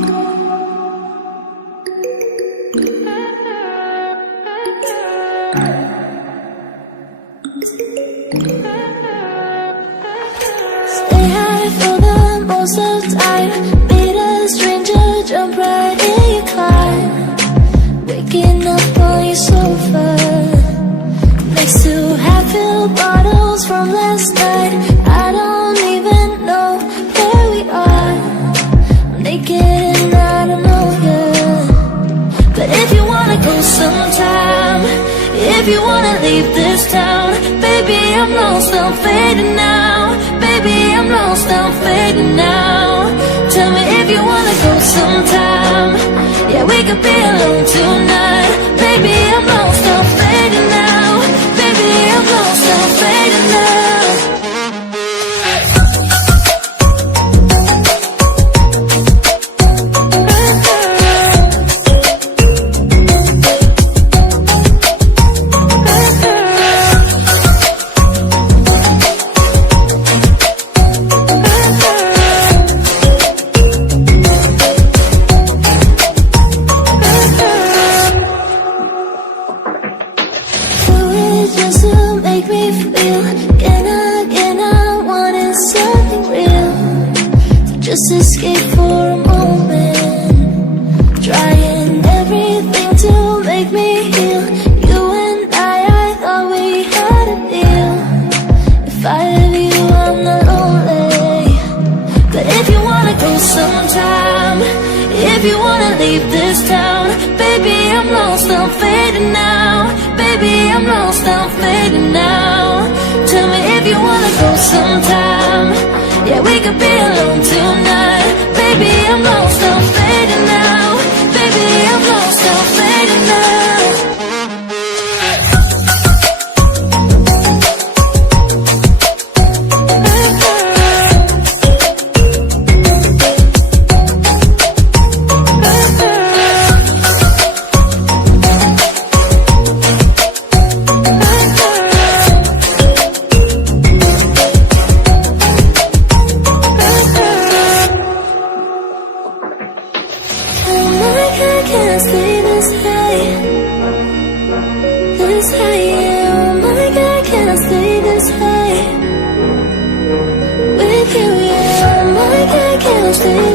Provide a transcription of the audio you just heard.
Stay high for the most of the time. Meet a stranger, jump right in your car. Waking up on your sofa, next to half-filled bottles from last night. I don't even know where we are. I'm naked and I don't know you. But if you wanna go sometime, if you wanna leave this town, baby, I'm lost, I'm fading now. Baby, I'm lost, I'm fading now. Tell me if you wanna go sometime. Yeah, we could be alone tonight. Baby, I'm lost, I'm fading now. Baby, I'm lost, I'm fading now. Just to make me feel, can I wanted something real, to just escape for a moment, trying everything to make me heal. You and I thought we had a deal. If I have you, I'm not lonely. But if you wanna go sometime, if you wanna leave this town, baby, I'm lost, I'm fading now. Baby, I'm lost, I'm fading now. Tell me if you wanna go sometime. Yeah, we could be alone tonight. Baby, I'm lost, I'm fading now. Baby, I'm lost, I'm fading now. I can't stay this high, yeah. Oh my God, I can't stay this high with you, yeah. Oh my God, I can't stay